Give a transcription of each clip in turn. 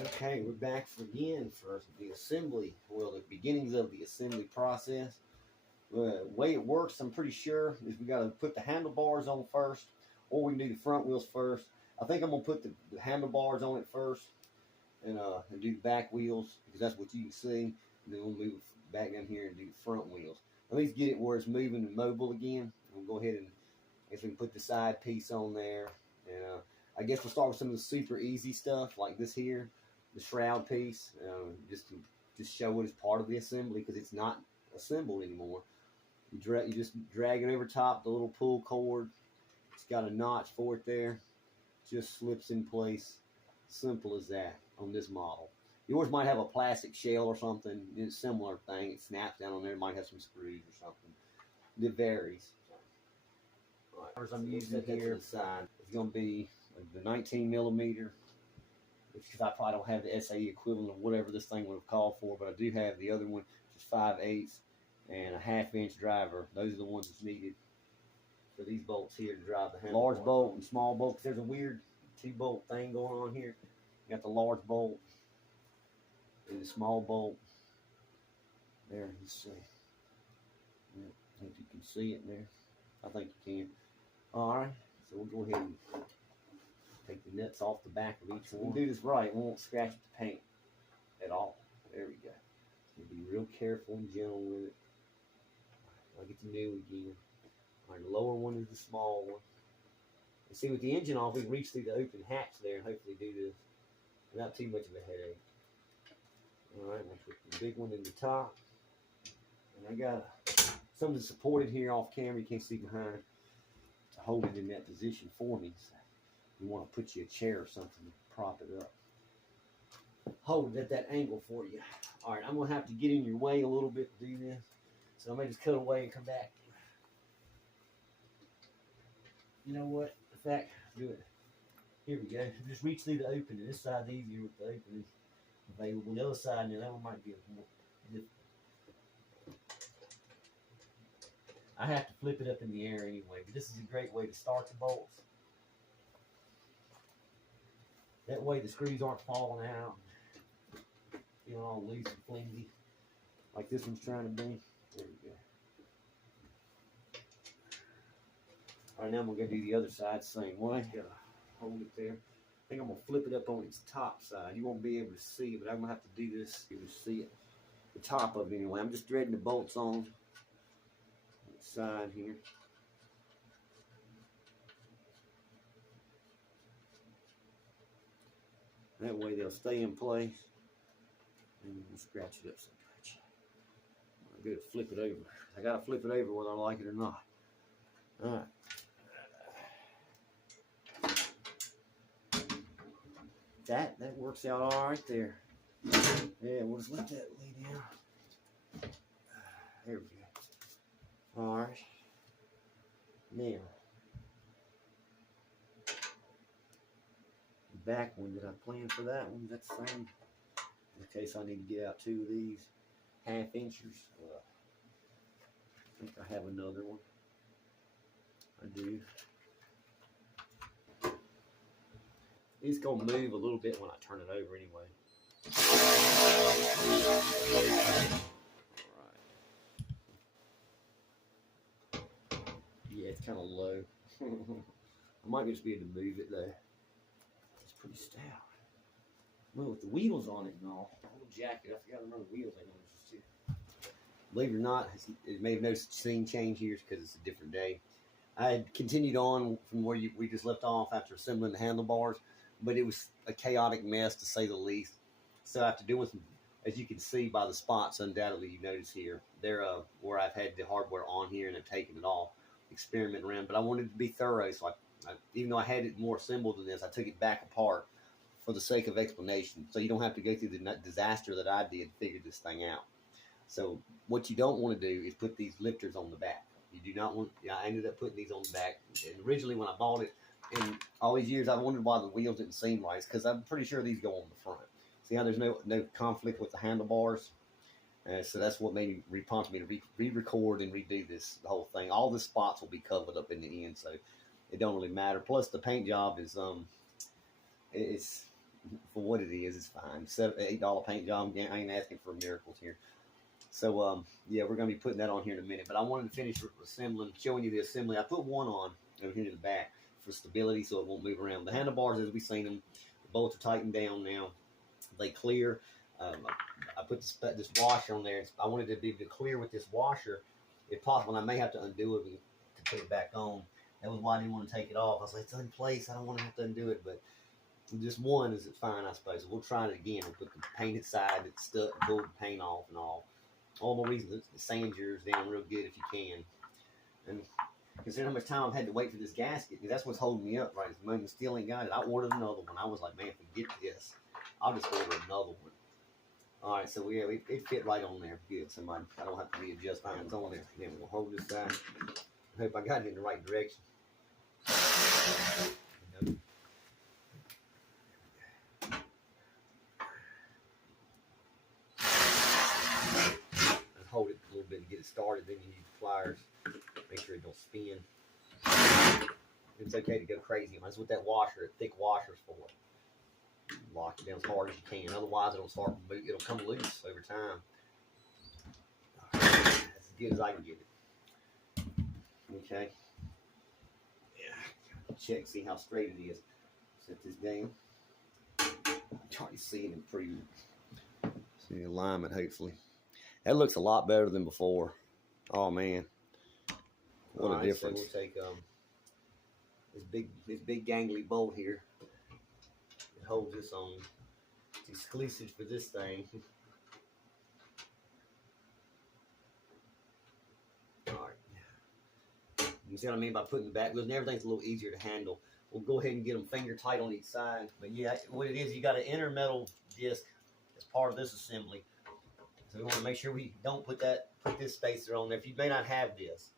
Okay, we're back again for the assembly, well, the beginnings of the assembly process. The way it works, I'm pretty sure, is we got to put the handlebars on first, or we can do the front wheels first. I think I'm going to put the handlebars on it first and do the back wheels, because that's what you can see. And then we'll move back down here and do the front wheels. At least get it where it's moving and mobile again. We'll go ahead and I guess we can put the side piece on there. And I guess we'll start with some of the super easy stuff like this here. The shroud piece, just to show it as part of the assembly, because it's not assembled anymore. You just drag it over top, the little pull cord. It's got a notch for it there. Just slips in place. Simple as that on this model. Yours might have a plastic shell or something. It's a similar thing. It snaps down on there. It might have some screws or something. It varies. Right. I'm using here side. It's going to be the 19 millimeter. Because I probably don't have the SAE equivalent of whatever this thing would have called for, but I do have the other one, which is 5/8 and a 1/2 inch driver. Those are the ones that's needed for these bolts here to drive the handle. Large bolt and small bolt, because there's a weird 2-bolt thing going on here. You got the large bolt and the small bolt. There, you see. Yeah, I think you can see it there. I think you can. All right, so we'll go ahead and take the nuts off the back of each one. We do this right, we won't scratch the paint at all. There we go. We'll be real careful and gentle with it. I'll get the new again. All right, the lower one is the small one. And see, with the engine off, we can reach through the open hatch there and hopefully do this without too much of a headache. All right, we'll put the big one in the top. And I got something supported here off camera, you can't see behind, to hold it in that position for me. So you want to put you a chair or something to prop it up. Hold it at that angle for you. All right, I'm going to have to get in your way a little bit to do this. So I may just cut away and come back. You know what? In fact, do it. Here we go. Just reach through the opening. This side's easier with the opening available. The other side, now that one might be more difficult. I have to flip it up in the air anyway, but this is a great way to start the bolts. That way the screws aren't falling out, feeling all loose and flimsy, like this one's trying to be. There we go. All right, now I'm going to go do the other side the same way. Gotta hold it there. I think I'm going to flip it up on its top side. You won't be able to see it, but I'm going to have to do this to see it. The top of it anyway. I'm just threading the bolts on the side here. That way they'll stay in place, and you can scratch it up so much. I gotta flip it over. I gotta flip it over whether I like it or not. All right. That works out all right there. Yeah, we'll just let that lay down. There we go. All right. Now. Back one, did I plan for that one? That's the same. In case I need to get out 2 of these 1/2 inchers. I think I have another one. I do. It's gonna move a little bit when I turn it over anyway. Alright. Yeah, it's kind of low. I might just be able to move it though. Pretty stout. Well, with the wheels on it and all. Little jacket. I forgot to run the wheels I noticed too. Believe it or not, it may have noticed a scene change here because it's a different day. I had continued on from where we just left off after assembling the handlebars, but it was a chaotic mess to say the least. So after doing some, as you can see by the spots, undoubtedly you notice here, they're where I've had the hardware on here and I've taken it off, experimenting around. But I wanted to be thorough, so even though I had it more assembled than this, I took it back apart for the sake of explanation. So you don't have to go through the disaster that I did to figure this thing out. So what you don't want to do is put these lifters on the back. You do not want, I ended up putting these on the back. And originally when I bought it, in all these years, I wondered why the wheels didn't seem right. It's because I'm pretty sure these go on the front. See how there's no conflict with the handlebars? So that's what made me prompted me to re-record and redo the whole thing. All the spots will be covered up in the end, so it don't really matter. Plus the paint job is for what it is, it's fine. $8 paint job. I ain't asking for miracles here. So yeah, we're gonna be putting that on here in a minute. But I wanted to finish assembling, showing you the assembly. I put one on over here in the back for stability, so it won't move around. The handlebars, as we've seen them, the bolts are tightened down now. They clear. I put this washer on there. I wanted to be clear with this washer, if possible. And I may have to undo it to put it back on. That was why I didn't want to take it off. I was like, it's in place. I don't want to have to undo it, but just one is fine, I suppose. We'll try it again. We'll put the painted side that's stuck, pull the paint off and all. All the reasons to sand yours down real good if you can. And considering how much time I've had to wait for this gasket, that's what's holding me up right at the moment. Still ain't got it. I ordered another one. I was like, man, forget this. I'll just order another one. All right, so yeah, it fit right on there. Good. Somebody, I don't have to readjust mine. It's on there. Then we'll hold this side. I hope I got it in the right direction. Hold it a little bit to get it started, then you use the pliers. Make sure it don't spin. It's okay to go crazy. That's what that washer, thick washer's for. Lock it down as hard as you can. Otherwise, it'll come loose over time. That's as good as I can get it. Okay. Yeah. Check, see how straight it is. Set this down. Try to see it improve. See the alignment, hopefully. That looks a lot better than before. Oh man, what a difference! So we'll take this big gangly bolt here. It holds this on. It's exclusive for this thing. All right. You see what I mean by putting the back wheels, and everything's a little easier to handle. We'll go ahead and get them finger tight on each side. But yeah, what it is, you got an inner metal disc as part of this assembly. So we want to make sure we don't put this spacer on there. If you may not have this.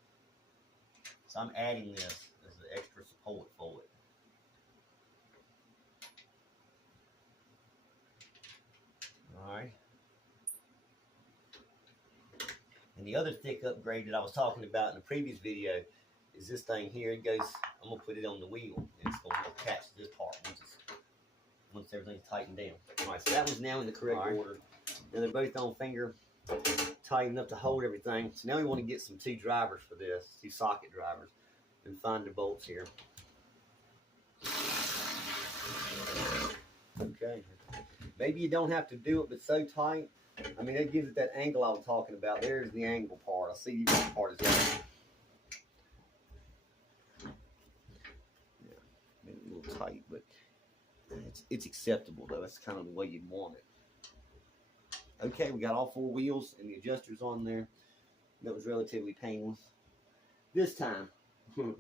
So I'm adding this as an extra support for it. Alright. And the other thick upgrade that I was talking about in the previous video is this thing here. It goes, I'm going to put it on the wheel. And it's going to attach to this part once everything's tightened down. Alright, so that was now in the correct order. Now they're both on finger, tight enough to hold everything. So now we want to get some two drivers for this, two socket drivers, and find the bolts here. Okay. Maybe you don't have to do it, but so tight. I mean, that gives it that angle I was talking about. There's the angle part. I see you got the part as well. Yeah, maybe a little tight, but it's acceptable though. That's kind of the way you'd want it. Okay, we got all four wheels and the adjusters on there. That was relatively painless. This time, let's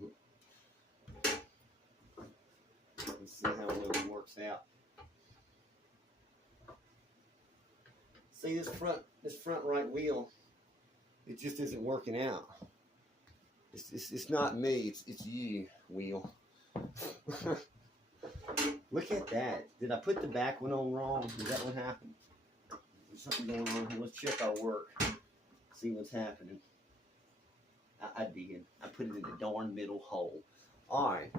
see how it works out. See this front right wheel, it just isn't working out. It's not me, it's you, wheel. Look at that. Did I put the back one on wrong? Is that what happened? There's something going on here. Let's check our work. See what's happening. I did. I put it in the darn middle hole. Alright.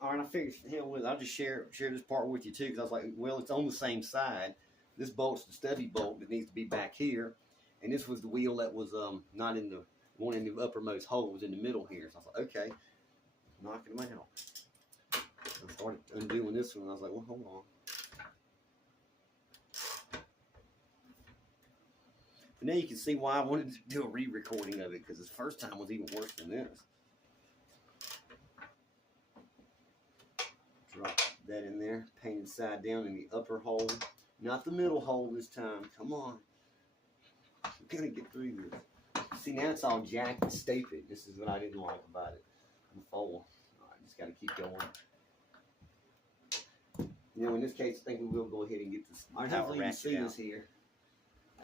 Alright, I figured, hell with it. I'll just share this part with you too, because I was like, well, it's on the same side. This bolt's the stubby bolt that needs to be back here. And this was the wheel that was not in the one in the uppermost hole, was in the middle here. So I was like, okay, knocking them out. I started undoing this one, and I was like, well, hold on. But now you can see why I wanted to do a re-recording of it, because this first time was even worse than this. Drop that in there, painted side down in the upper hole. Not the middle hole this time. Come on. We're going to get through this. See, now it's all jacked and stupid. This is what I didn't like about it before. Alright, just got to keep going. You know, in this case, I think we will go ahead and get this. Alright, hopefully you can see this here.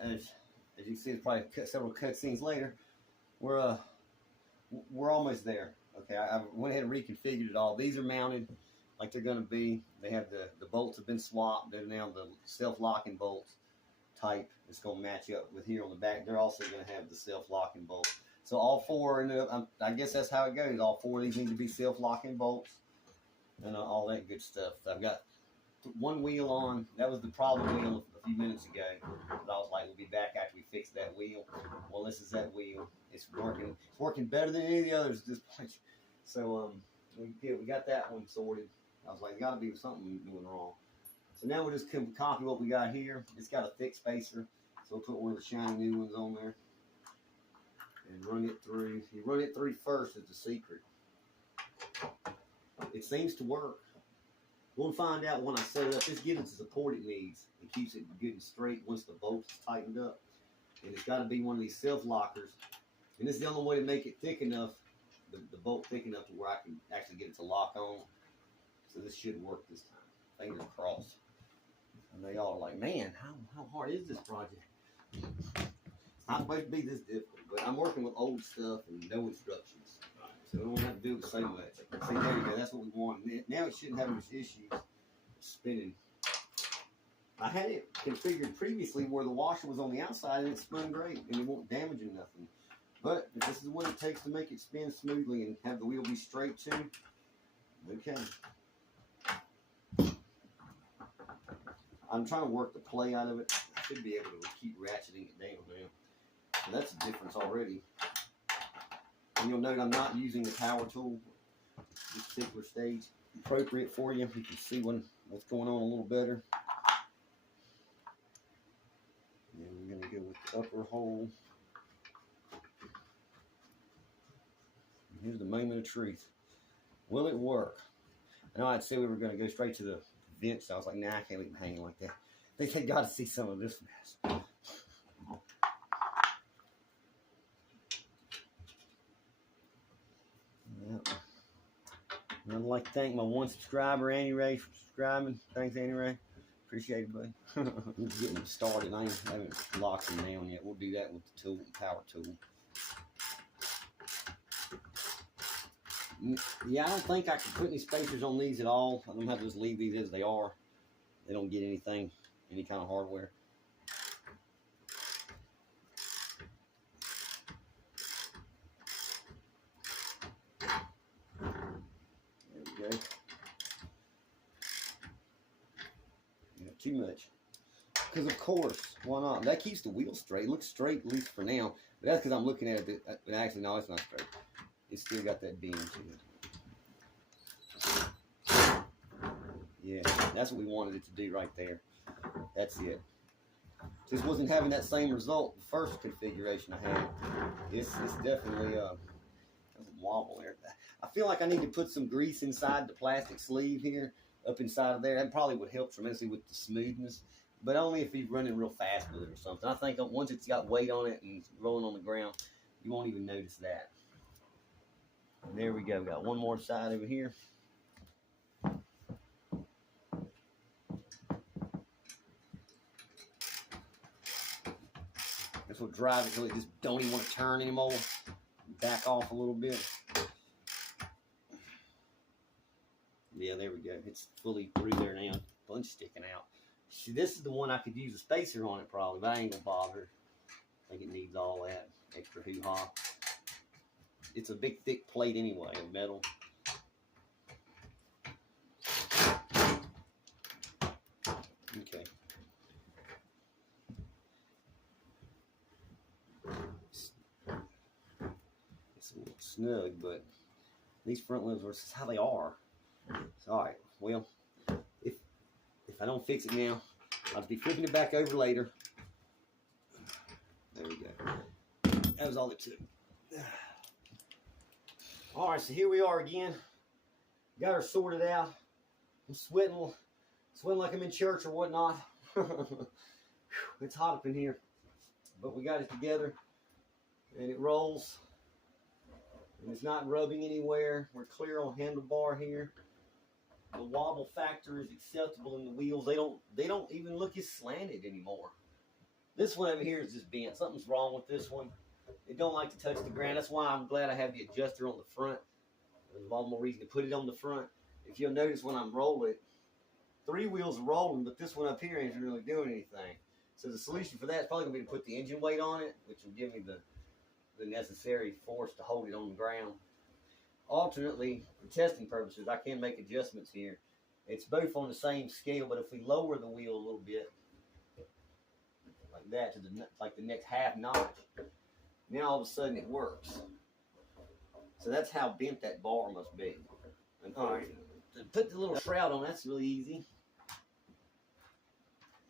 As you can see, it's probably several cut scenes later. We're almost there. Okay, I went ahead and reconfigured it all. These are mounted like they're going to be. They have the bolts have been swapped. They're now the self-locking bolts type. It's going to match up with here on the back. They're also going to have the self-locking bolts. So all four, I guess that's how it goes. All four of these need to be self-locking bolts and all that good stuff. I've got one wheel on. That was the problem wheel a few minutes ago. But I was like, we'll be back after we fix that wheel. Well, this is that wheel. It's working. It's working better than any of the others at this point. So we got that one sorted. I was like, got to be something doing wrong. So now we'll just copy what we got here. It's got a thick spacer, so we'll put one of the shiny new ones on there and run it through. You run it through first is the secret. It seems to work. We'll find out when I set it up. This gives it the support it needs. It keeps it good and straight once the bolt's tightened up. And it's got to be one of these self-lockers. And this is the only way to make it thick enough, the bolt thick enough to where I can actually get it to lock on. So this should work this time. Fingers crossed. And they all are like, man, how hard is this project? It's not supposed to be this difficult, but I'm working with old stuff and no instructions. So we don't have to do it so much. See, there you go. That's what we want. Now it shouldn't have much issues spinning. I had it configured previously where the washer was on the outside and it spun great and it won't damage nothing. But if this is what it takes to make it spin smoothly and have the wheel be straight too, okay. I'm trying to work the play out of it. I should be able to keep ratcheting it down now. So that's a difference already. And you'll note I'm not using the power tool this particular stage. Appropriate for you. You can see what's going on a little better. And we're going to go with the upper hole. And here's the moment of truth. Will it work? I know I'd say we were going to go straight to the vent, so I was like, nah, I can't leave them hanging like that. I think they got to see some of this mess. I'd like to thank my one subscriber, Annie Ray, for subscribing. Thanks, Annie Ray. Appreciate it, buddy. I'm just getting them started. I haven't locked them down yet. We'll do that with the tool, power tool. Yeah, I don't think I can put any spacers on these at all. I'm going to have to just leave these as they are. They don't get any kind of hardware. There we go. Not too much. Because of course, why not? That keeps the wheel straight. It looks straight, at least for now. But that's because I'm looking at it. But actually, no, it's not straight. It's still got that beam to it. Yeah, that's what we wanted it to do right there. That's it. Just wasn't having that same result the first configuration I had. It's definitely there's a wobble there. I feel like I need to put some grease inside the plastic sleeve here, up inside of there. That probably would help tremendously with the smoothness, but only if you're running real fast with it or something. I think once it's got weight on it and rolling on the ground, you won't even notice that. And there we go. We got one more side over here. This will drive it till it just don't even want to turn anymore. Back off a little bit. Yeah, there we go. It's fully through there now. Bunch sticking out. See, this is the one I could use a spacer on it probably, but I ain't gonna bother. I think it needs all that extra hoo-ha. It's a big thick plate anyway of metal. Okay. It's a little snug, but these front limbs are just how they are. So, all right. Well, if I don't fix it now, I'll be flipping it back over later. There we go. That was all it took. All right, so here we are again. Got her sorted out. I'm sweating like I'm in church or whatnot. It's hot up in here, but we got it together, and it rolls, and it's not rubbing anywhere. We're clear on handlebar here. The wobble factor is acceptable in the wheels. They don't even look as slanted anymore. This one over here is just bent. Something's wrong with this one. It don't like to touch the ground. That's why I'm glad I have the adjuster on the front. There's all more reason to put it on the front. If you'll notice when I'm rolling, 3 wheels are rolling, but this one up here ain't really doing anything. So the solution for that is probably going to be to put the engine weight on it, which will give me the necessary force to hold it on the ground. Alternately, for testing purposes, I can make adjustments here It's both on the same scale, but if we lower the wheel a little bit, like that, to the next half notch, now all of a sudden it works. So that's how bent that bar must be. And, all right, to put the little shroud on, that's really easy.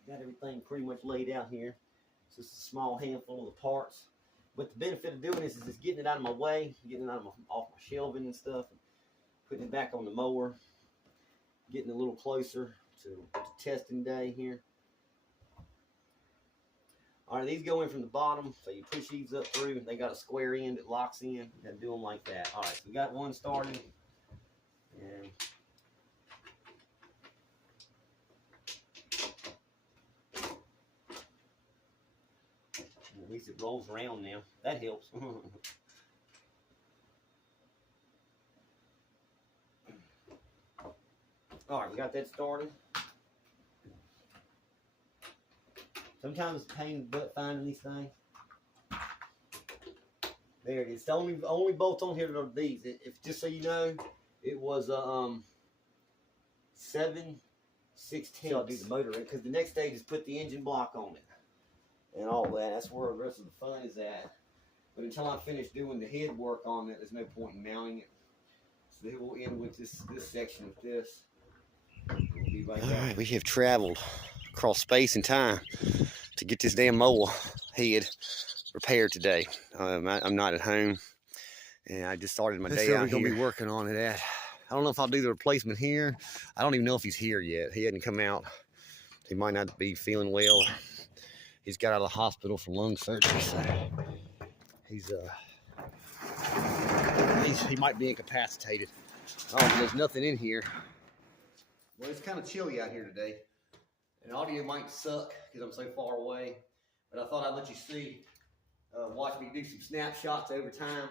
Got everything pretty much laid out here. It's just a small handful of the parts. But the benefit of doing this is just getting it out of my way, getting it off my shelving and stuff, and putting it back on the mower, getting a little closer to testing day here. All right, these go in from the bottom, so you push these up through, and they got a square end that locks in. You gotta do them like that. All right, so we got one started, and at least it rolls around now. That helps. All right, we got that started. Sometimes it's a pain in the butt finding these things. There it is. The only bolts on here are these. If just so you know, it was 7/16. I'll do the motor in, because the next stage is put the engine block on it and all that. That's where the rest of the fun is at. But until I finish doing the head work on it, there's no point in mounting it. So then we'll end with this section of this. We'll be right back. All right, we have traveled across space and time to get this damn mower head repaired today. I'm not at home, and I just started my day out here. We're gonna be working on it at. I don't know if I'll do the replacement here. I don't even know if he's here yet. He hadn't come out. He might not be feeling well. He's got out of the hospital for lung surgery, so he might be incapacitated. Oh, there's nothing in here. Well, it's kind of chilly out here today, and audio might suck because I'm so far away. But I thought I'd let you see, watch me do some snapshots over time.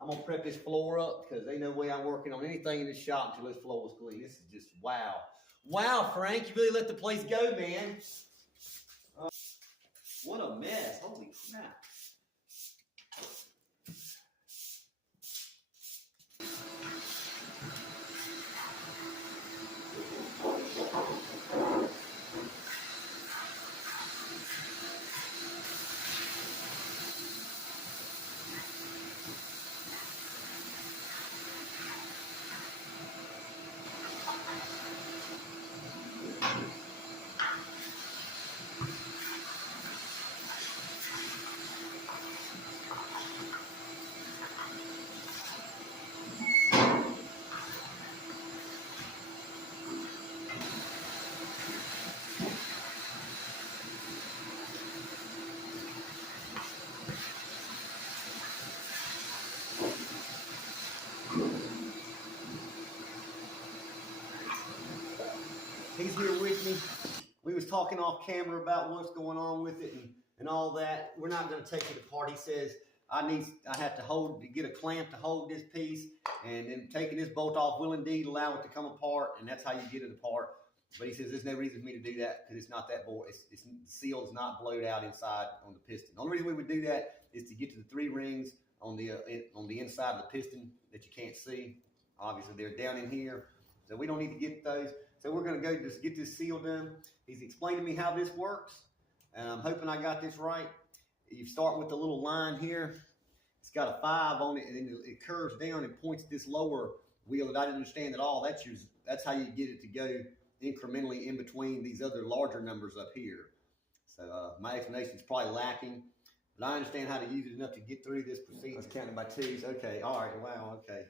I'm gonna prep this floor up because ain't no way I'm working on anything in this shop until this floor is clean. This is just wow. Wow, Frank, you really let the place go, man. What a mess. Holy crap. He's here with me. We was talking off camera about what's going on with it and all that. We're not going to take it apart. He says I have to get a clamp to hold this piece, and then taking this bolt off will indeed allow it to come apart, and that's how you get it apart. But he says there's no reason for me to do that because it's not that bolt. The seal is not blowed out inside on the piston. The only reason we would do that is to get to the 3 rings on the inside of the piston that you can't see. Obviously, they're down in here, so we don't need to get those. So we're going to go just get this seal done. He's explained to me how this works, and I'm hoping I got this right. You start with the little line here. It's got a 5 on it, and then it curves down and points to this lower wheel that I didn't understand at all. That's how you get it to go incrementally in between these other larger numbers up here. So my explanation is probably lacking, but I understand how to use it enough to get through this procedure. I was counting by 2s. Okay, all right, wow, okay.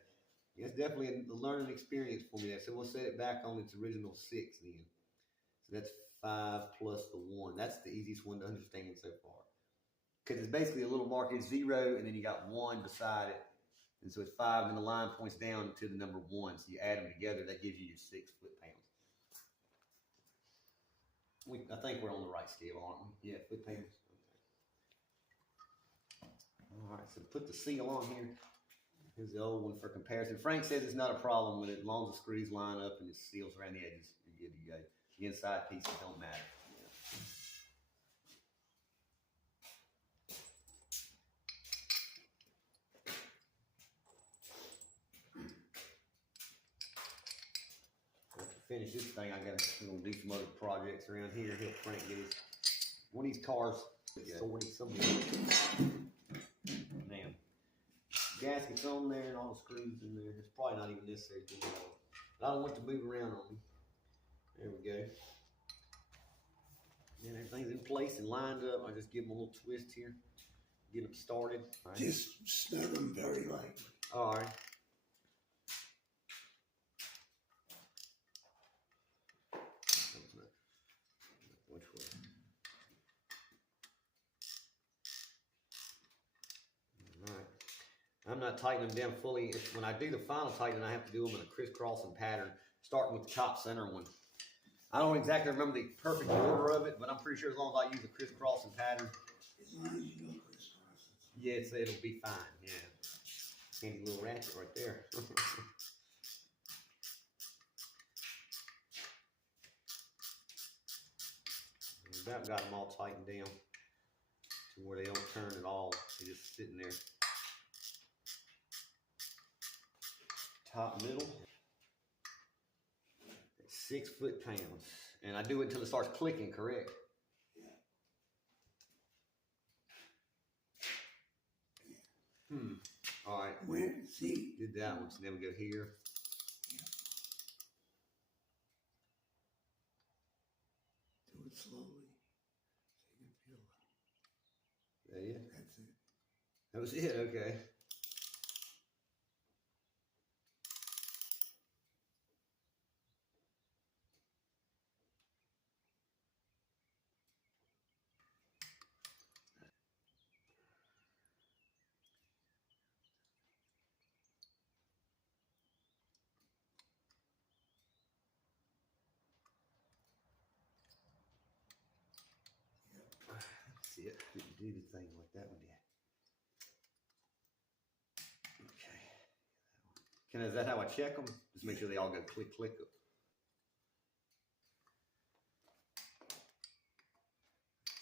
It's definitely a learning experience for me. So we'll set it back on its original 6 then. So that's 5 plus the 1. That's the easiest one to understand so far. Because it's basically a little mark. It's 0, and then you got 1 beside it. And so it's 5, and the line points down to the number 1. So you add them together, that gives you your 6 foot-pounds. I think we're on the right scale, aren't we? Yeah, foot-pounds. Okay. All right, so put the seal on here. Here's the old one for comparison. Frank says it's not a problem with it. As long as the screws line up and it seals around the edges, you're good to go. The inside pieces don't matter. finish this thing, I'm gonna do some other projects around here. Help Frank get his one of these cars. Sorting something. Now, gaskets on there and all the screws in there. It's probably not even necessary to do all. But I don't want to move around on them. There we go. And everything's in place and lined up. I just give them a little twist here, get them started. Right. Just snug them very lightly. All right. Which way? All right. I'm not tightening them down fully. When I do the final tightening, I have to do them in a crisscrossing pattern, starting with the top center one. I don't exactly remember the perfect order of it, but I'm pretty sure as long as I use a crisscrossing pattern. As long as you go crisscross. Yeah, it'll be fine. Yeah. Handy little ratchet right there. About got them all tightened down to where they don't turn at all. They're just sitting there. Top, middle. 6 foot-pounds. And I do it until it starts clicking, correct? Yeah. All right. Where? See? Did that one. So then we go here. Yeah. Do it slowly. So you can feel it. That it? That's it. That was it, okay. See it. Didn't do the thing like that one did. Okay. Is that how I check them? Just make sure they all go click, click.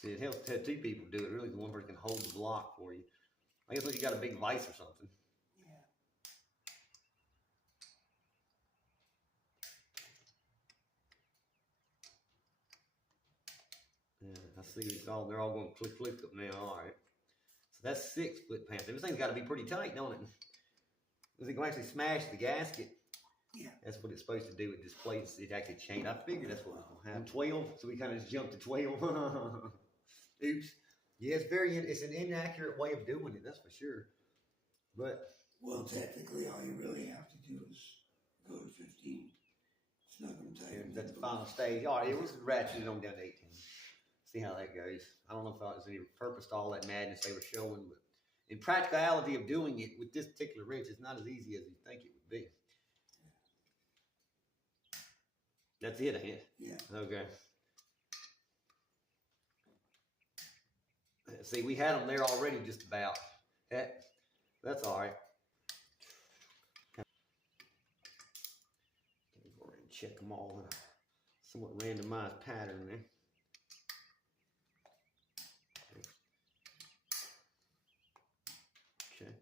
See, it helps to have 2 people do it. Really, the one person can hold the block for you. I guess if you got a big vise or something. Yeah, I see they're all going to click up now. All right. So that's 6 foot-pounds. Everything's got to be pretty tight, don't it? Because it can actually smash the gasket. Yeah. That's what it's supposed to do. It displaces, it actually chained. I figured that's what was going to happen. 12, so we kind of just jumped to 12. Oops. Yeah, it's an inaccurate way of doing it, that's for sure. But. Well, technically, all you really have to do is go to 15. Snug them tight. That's the final stage. All right, it was ratcheted on down to 18. See how that goes. I don't know if there's any purpose to all that madness they were showing, but in practicality of doing it with this particular wrench, it's not as easy as you think it would be. That's it, ain't it? Yeah. Okay. See, we had them there already just about. That's all right. Okay, go ahead and check them all in a somewhat randomized pattern there. Okay.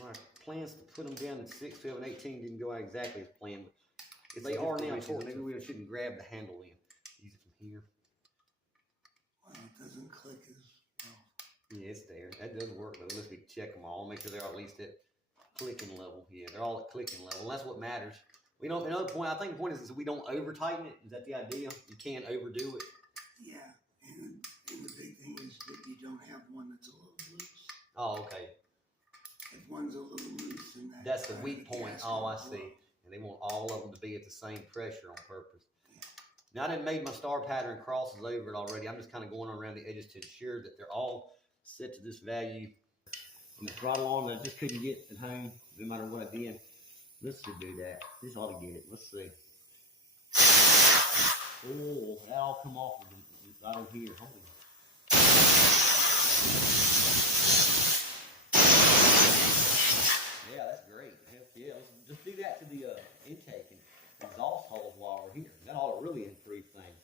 All right. Plans to put them down at 6, 12, and 18 didn't go out exactly as planned, but they are now. Maybe we shouldn't grab the handle in. Use it from here. Well, it doesn't click as well. Yeah, it's there. That does work though. Let's check them all. Make sure they're at least at clicking level. Yeah, they're all at clicking level. And that's what matters. We don't. Another point. I think the point is that we don't over tighten it. Is that the idea? You can't overdo it. Yeah, and the big thing is that you don't have one that's a little loose. Oh, okay. If one's a little loose, then that's the weak point. Oh, I see. And they want all of them to be at the same pressure on purpose. Yeah. Now, I didn't make my star pattern crosses over it already. I'm just kind of going around the edges to ensure that they're all set to this value. And the throttle on, I just couldn't get at home, no matter what I did. Let's just do that. This ought to get it. Let's see. Oh, that all come off of it right over here. Hold on. Yeah, that's great. Yeah, let's just do that to the intake and exhaust holes while we're here. That ought to really improve things.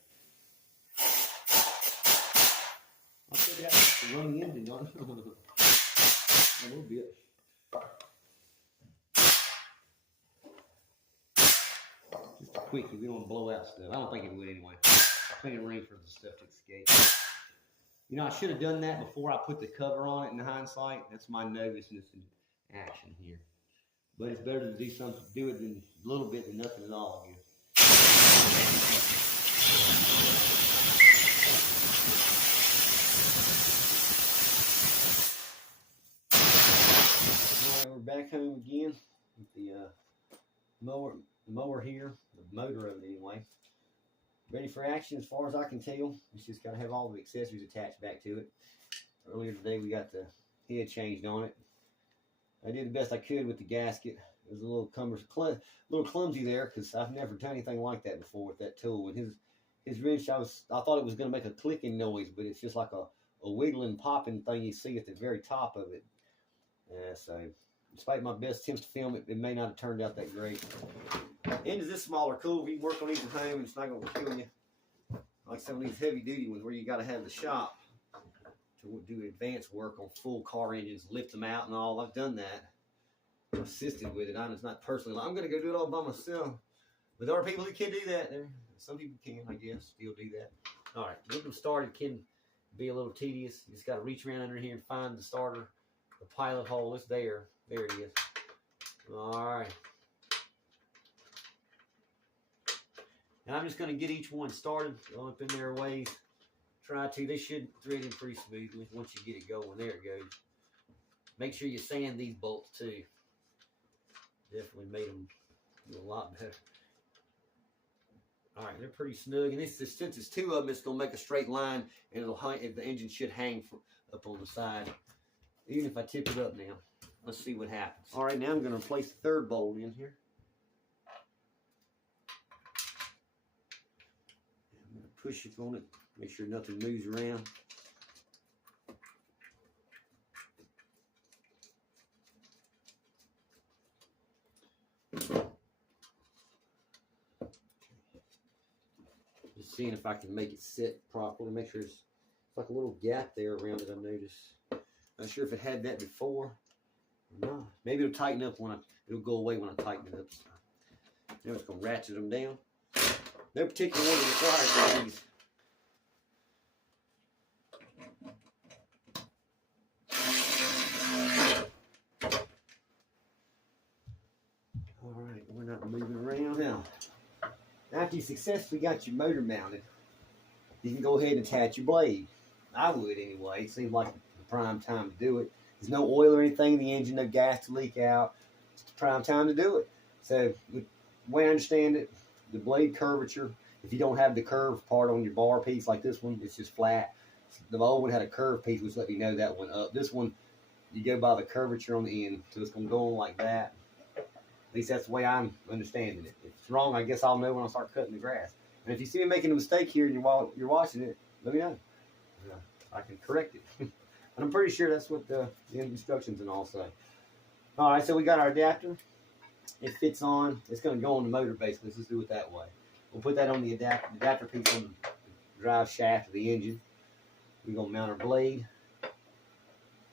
I'll check out the running engine on it a little bit. Just quickly. We don't want to blow out stuff. I don't think it would anyway. Plenty of room for the stuff to escape. You know, I should have done that before I put the cover on it in hindsight. That's my nervousness in action here. But it's better to do something, do it in a little bit than nothing at all, I guess. All right, we're back home again with the mower here, the motor of it anyway. Ready for action as far as I can tell. It's just got to have all the accessories attached back to it. Earlier today we got the head changed on it. I did the best I could with the gasket. It was a little clumsy there because I've never done anything like that before with that tool. And his wrench, I thought it was going to make a clicking noise, but it's just like a wiggling, popping thing you see at the very top of it. So, despite my best attempts to film it, it may not have turned out that great. Engines this small are cool. You can work on these at home and it's not going to kill you. Like some of these heavy duty ones where you got to have the shop to do advanced work on full car engines, lift them out and all. I've done that. I've assisted with it. I'm just not personally. I'm going to go do it all by myself. But there are people who can do that. Some people can, I guess, still do that. All right, getting them started can be a little tedious. You just got to reach around under here and find the starter, the pilot hole. It's there. There it is. All right. And I'm just going to get each one started, go up in their ways. Try to. They should thread in pretty smoothly once you get it going. There it goes. Make sure you sand these bolts too. Definitely made them do a lot better. All right, they're pretty snug. And since it's two of them, it's going to make a straight line, and the engine should hang up on the side. Even if I tip it up now. Let's see what happens. All right, now I'm going to place the third bolt in here. I'm going to push it on it, make sure nothing moves around. Just seeing if I can make it sit properly. Make sure it's like a little gap there around it, I've noticed. Not sure if it had that before or not. Maybe it'll tighten up it'll go away when I tighten it up. Now it's going to ratchet them down. No particular one required for these. All right, we're not moving around now. After you successfully got your motor mounted, you can go ahead and attach your blade. I would anyway. It seems like the prime time to do it. There's no oil or anything in the engine, no gas to leak out. It's the prime time to do it. So, the way I understand it, the blade curvature, if you don't have the curved part on your bar piece like this one, it's just flat. The old one had a curved piece, which let me know that went up. This one, you go by the curvature on the end, so it's going to go on like that. At least that's the way I'm understanding it. If it's wrong, I guess I'll know when I start cutting the grass. And if you see me making a mistake here and while you're watching it, let me know. I can correct it. And I'm pretty sure that's what the instructions and all say. All right, so we got our adapter. It fits on. It's going to go on the motor basically. Let's just do it that way. We'll put that on the adapter piece on the drive shaft of the engine. We're going to mount our blade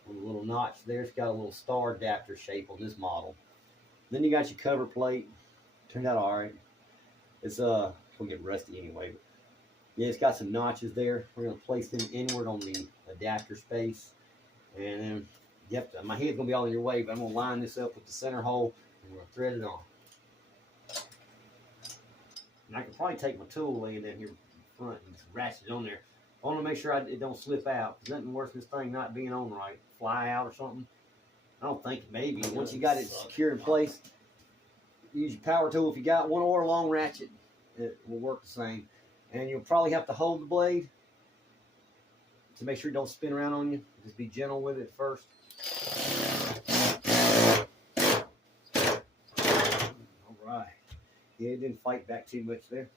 on the little notch there. It's got a little star adapter shape on this model. Then you got your cover plate. Turned out all right. It's gonna get rusty anyway. But yeah, it's got some notches there. We're gonna place them inward on the adapter space. And then, yep, my head's gonna be all in your way, but I'm gonna line this up with the center hole and we're gonna thread it on. And I could probably take my tool laying down here in front and just ratchet it on there. I want to make sure it don't slip out. There's nothing worse than this thing not being on right. Fly out or something. I don't think maybe. Once you got it secure in place, use your power tool if you got one, or a long ratchet. It will work the same. And you'll probably have to hold the blade to make sure it don't spin around on you. Just be gentle with it first. All right. Yeah, it didn't fight back too much there.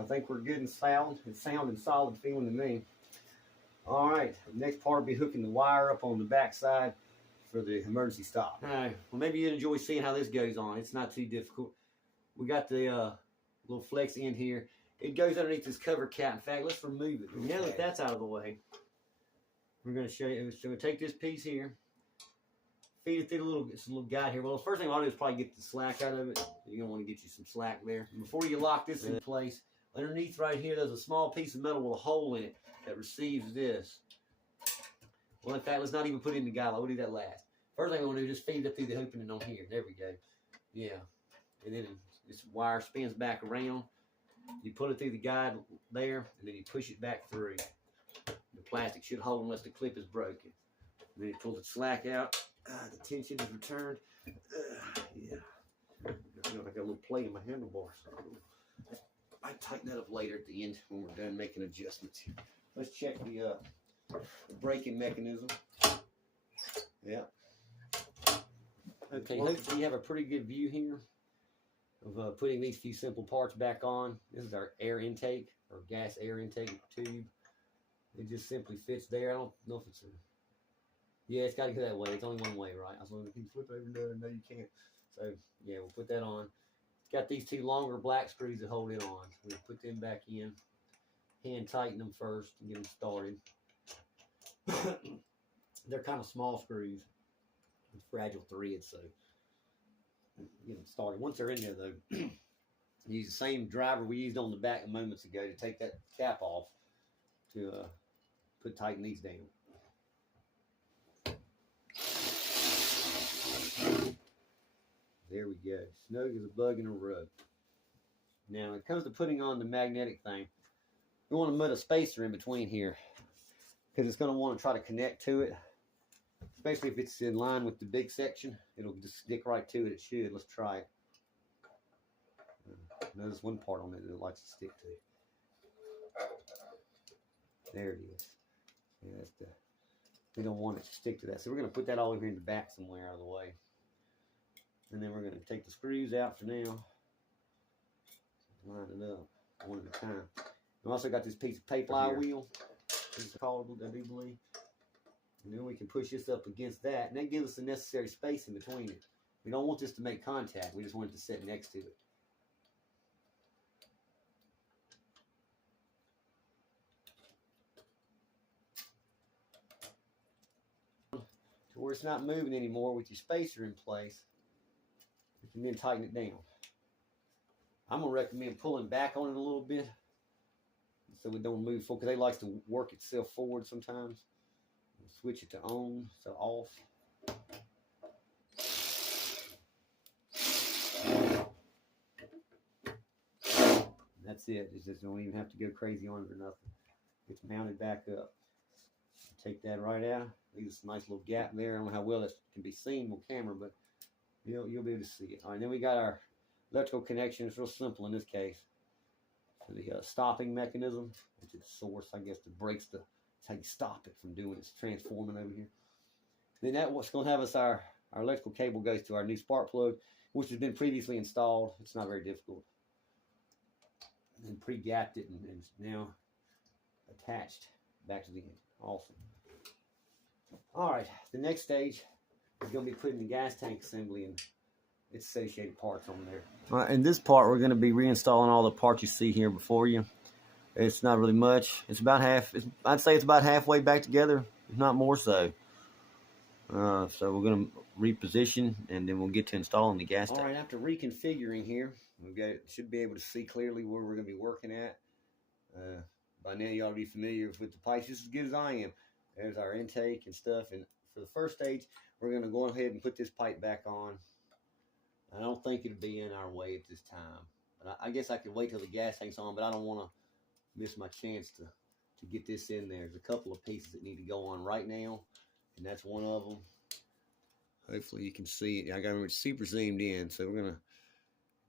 I think we're good and sound. It's sound and solid feeling to me. All right. The next part will be hooking the wire up on the back side for the emergency stop. All right. Well, maybe you'd enjoy seeing how this goes on. It's not too difficult. We got the little flex end here. It goes underneath this cover cap. In fact, let's remove it. Now that that's out of the way, we're going to show you. So we'll take this piece here, feed it through it's a little guide here. Well, the first thing I'll do is probably get the slack out of it. You're gonna want to get you some slack there. And before you lock this in place, underneath right here, there's a small piece of metal with a hole in it that receives this. Well, in fact, let's not even put it in the guide. We'll do that last. First thing we want to do is just feed it up through the opening on here. There we go. Yeah. And then this wire spins back around. You put it through the guide there, and then you push it back through. The plastic should hold unless the clip is broken. And then you pull the slack out. The tension is returned. Yeah. I got a little plate in my handlebars. I tighten that up later at the end when we're done making adjustments. Let's check the braking mechanism. Yeah. Okay, hopefully you have a pretty good view here of putting these few simple parts back on. This is our air intake or gas air intake tube. It just simply fits there. I don't know if it's a... Yeah, it's got to go that way. It's only one way, right? I was wondering if you flip over there. No, you can't. So, yeah, we'll put that on. It's got these two longer black screws that hold it on. So we'll put them back in. Hand tighten them first and get them started. They're kind of small screws with fragile threads, so get them started. Once they're in there, though, use the same driver we used on the back moments ago to take that cap off to tighten these down. There we go. Snug as a bug in a rug. Now, when it comes to putting on the magnetic thing, we want to put a spacer in between here because it's going to want to try to connect to it, especially if it's in line with the big section. It'll just stick right to it. It should. Let's try it. There's one part on it that it likes to stick to. There it is. Yeah, that's the, we don't want it to stick to that. So we're going to put that all over here in the back somewhere out of the way. And then we're going to take the screws out for now. Line it up one at a time. We also got this piece of paper flywheel. This is called, I do believe. And then we can push this up against that. And that gives us the necessary space in between it. We don't want this to make contact. We just want it to sit next to it. To where it's not moving anymore with your spacer in place. You can then tighten it down. I'm going to recommend pulling back on it a little bit so it don't move forward, because it likes to work itself forward sometimes. Switch it to on, so off. That's it. It just don't even have to go crazy on it or nothing. It's mounted back up. Take that right out. Leaves a nice little gap there. I don't know how well it can be seen on camera, but you'll be able to see it. All right, then we got our electrical connection. It's real simple in this case. So the stopping mechanism, which is the source, I guess, that breaks the, that's how you stop it from doing its transforming over here. Then that what's going to have us our electrical cable goes to our new spark plug, which has been previously installed. It's not very difficult. And pre-gapped it and it's now attached back to the engine. Awesome. All right, the next stage is going to be putting the gas tank assembly and its associated parts on there. All right, in this part, we're going to be reinstalling all the parts you see here before you. It's not really much. It's about half. I'd say it's about halfway back together, if not more so. So we're going to reposition, and then we'll get to installing the gas tank. All right, after reconfiguring here, should be able to see clearly where we're going to be working at. By now, you ought to be familiar with the pipes just as good as I am. There's our intake and stuff. And for the first stage, we're going to go ahead and put this pipe back on. I don't think it'll be in our way at this time. But I guess I could wait till the gas tank's on, but I don't want to miss my chance to get this in there. There's a couple of pieces that need to go on right now, and that's one of them. Hopefully you can see it. I got it super zoomed in, so we're going to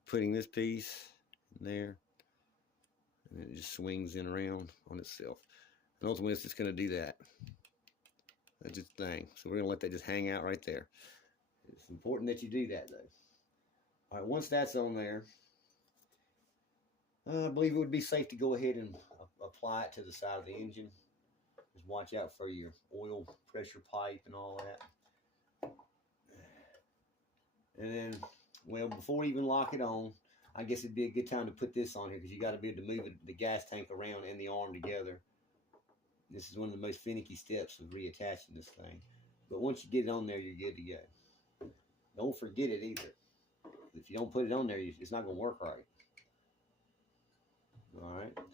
putting this piece in there, and it just swings in around on itself. And ultimately, it's just going to do that. That's its thing. So we're going to let that just hang out right there. It's important that you do that, though. All right, once that's on there, I believe it would be safe to go ahead and apply it to the side of the engine. Just watch out for your oil pressure pipe and all that. And then, well, before we even lock it on, I guess it'd be a good time to put this on here because you got to be able to move the gas tank around and the arm together. This is one of the most finicky steps of reattaching this thing. But once you get it on there, you're good to go. Don't forget it either. If you don't put it on there, it's not going to work right. All right. I'm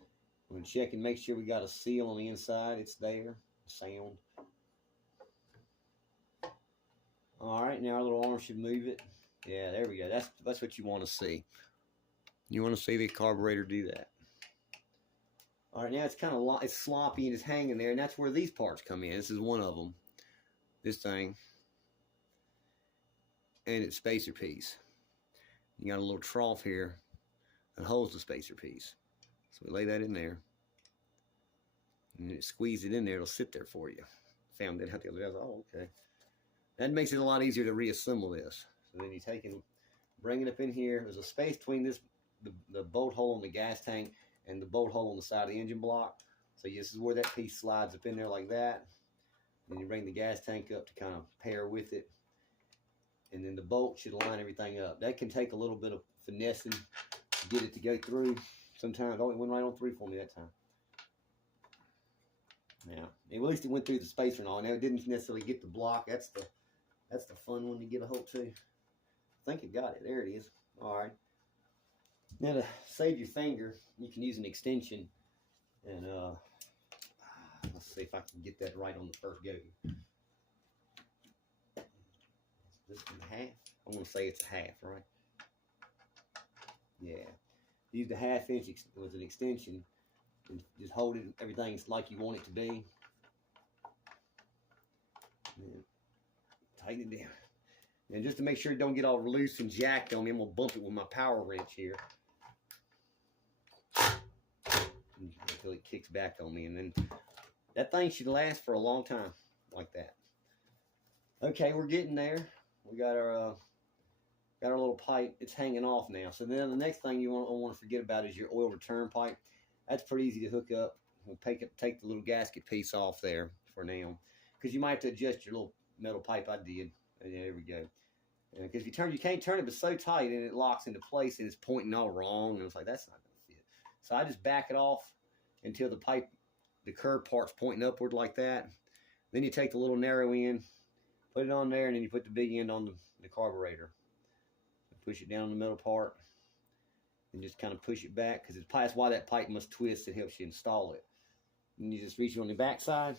going to check and make sure we got a seal on the inside. It's there. Sound. All right. Now our little arm should move it. Yeah, there we go. That's what you want to see. You want to see the carburetor do that. All right. Now it's kind of it's sloppy and it's hanging there, and that's where these parts come in. This is one of them. This thing. And its spacer piece. You got a little trough here that holds the spacer piece. So we lay that in there. And then squeeze it in there, it'll sit there for you. Found it out the other day. I was like, oh, okay. That makes it a lot easier to reassemble this. So then you take and bring it up in here. There's a space between this, the bolt hole in the gas tank and the bolt hole on the side of the engine block. So this is where that piece slides up in there like that. Then you bring the gas tank up to kind of pair with it. And then the bolt should line everything up. That can take a little bit of finessing to get it to go through. Sometimes, oh, it went right on through for me that time. Now, at least it went through the spacer and all. Now it didn't necessarily get the block. That's the fun one to get a hold to. I think it got it. There it is. All right. Now to save your finger, you can use an extension. And let's see if I can get that right on the first go. This one half? I want to say it's a half, right? Yeah. Use the 1/2 inch with an extension and just hold it, everything's like you want it to be. And tighten it down. And just to make sure it don't get all loose and jacked on me, I'm going to bump it with my power wrench here until it kicks back on me. And then that thing should last for a long time like that. Okay, we're getting there. We got our little pipe. It's hanging off now. So then the next thing you don't want to forget about is your oil return pipe. That's pretty easy to hook up. We'll take the little gasket piece off there for now, because you might have to adjust your little metal pipe. I did. And there we go. Because you can't turn it, but so tight and it locks into place and it's pointing all wrong. And it's like, that's not going to fit. So I just back it off until the curved part's pointing upward like that. Then you take the little narrow end, put it on there, and then you put the big end on the carburetor. Push it down on the middle part and just kind of push it back, because that's why that pipe must twist. It helps you install it. And you just reach it on the back side